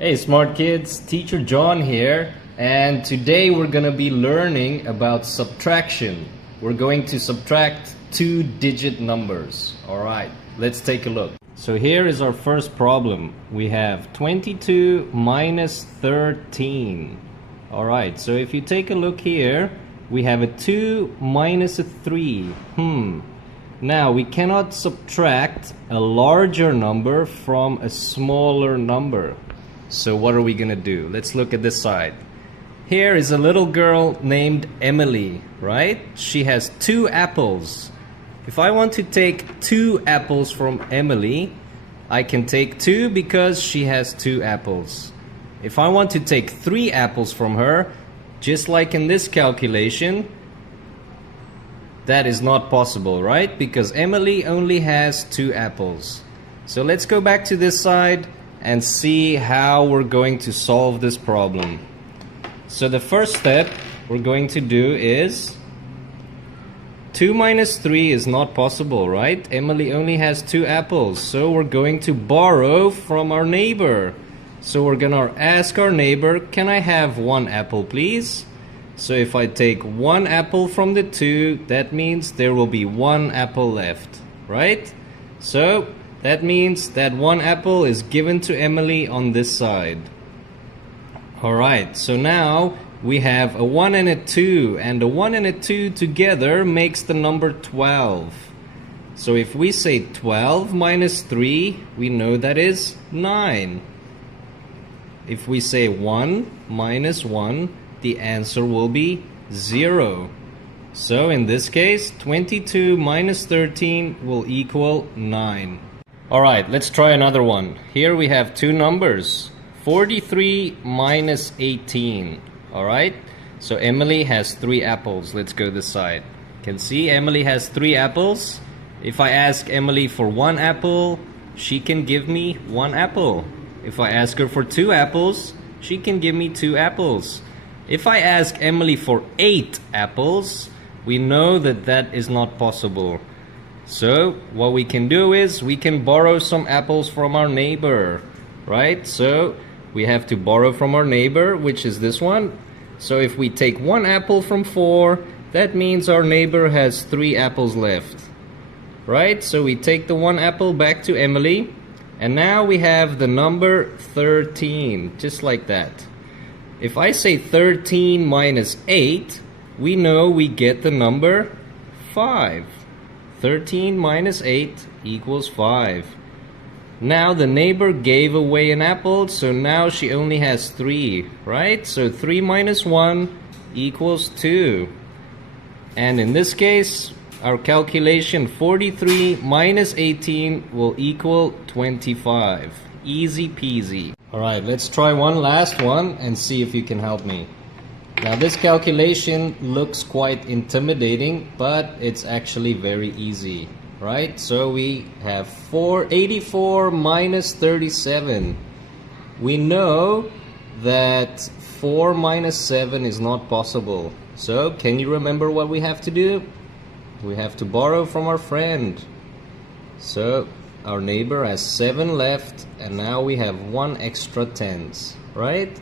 Hey smart kids, Teacher John here, and today we're gonna be learning about subtraction. We're going to subtract two-digit numbers. Alright, let's take a look. So here is our first problem. We have 22 minus 13. Alright, so if you take a look here, we have a 2 minus a 3. Now we cannot subtract a larger number from a smaller number. So what are we gonna do? Let's look at this side. Here is a little girl named Emily, right? She has 2 apples. If I want to take 2 apples from Emily, I can take 2 because she has 2 apples. If I want to take 3 apples from her, just like in this calculation, that is not possible, right? Because Emily only has 2 apples. So let's go back to this side and see how we're going to solve this problem. So the first step we're going to do is 2 minus 3 is not possible, right? Emily only has 2 apples, so we're going to borrow from our neighbor. So we're gonna ask our neighbor, can I have 1 apple please? So if I take 1 apple from the 2, that means there will be 1 apple left, right? So that means that 1 apple is given to Emily on this side. Alright, so now we have a 1 and a 2, and a 1 and a 2 together makes the number 12. So if we say 12 minus 3, we know that is 9. If we say 1 minus 1, the answer will be 0. So in this case, 22 minus 13 will equal 9. Alright, let's try another one. Here we have 2 numbers, 43 minus 18. Alright, so Emily has 3 apples. Let's go this side. You can see Emily has 3 apples. If I ask Emily for 1 apple, she can give me 1 apple. If I ask her for 2 apples, she can give me 2 apples. If I ask Emily for 8 apples, we know that that is not possible. So what we can do is we can borrow some apples from our neighbor, right? So we have to borrow from our neighbor, which is this one. So if we take 1 apple from 4, that means our neighbor has 3 apples left, right? So we take the 1 apple back to Emily, and now we have the number 13, just like that. If I say 13 minus 8, we know we get the number 5. 13 minus 8 equals 5. Now the neighbor gave away an apple, so now she only has 3, right? So 3 minus 1 equals 2. And in this case, our calculation 43 minus 18 will equal 25. Easy peasy. Alright, let's try one last one and see if you can help me. Now this calculation looks quite intimidating, but it's actually very easy, right? So we have 84 minus 37. We know that 4 minus 7 is not possible. So can you remember what we have to do? We have to borrow from our friend. So our neighbor has 7 left, and now we have 1 extra tens, right?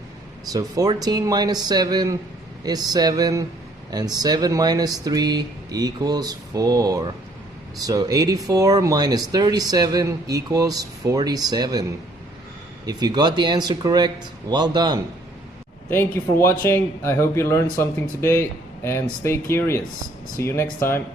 So 14 minus 7 is 7, and 7 minus 3 equals 4. So 84 minus 37 equals 47. If you got the answer correct, well done. Thank you for watching. I hope you learned something today, and stay curious. See you next time.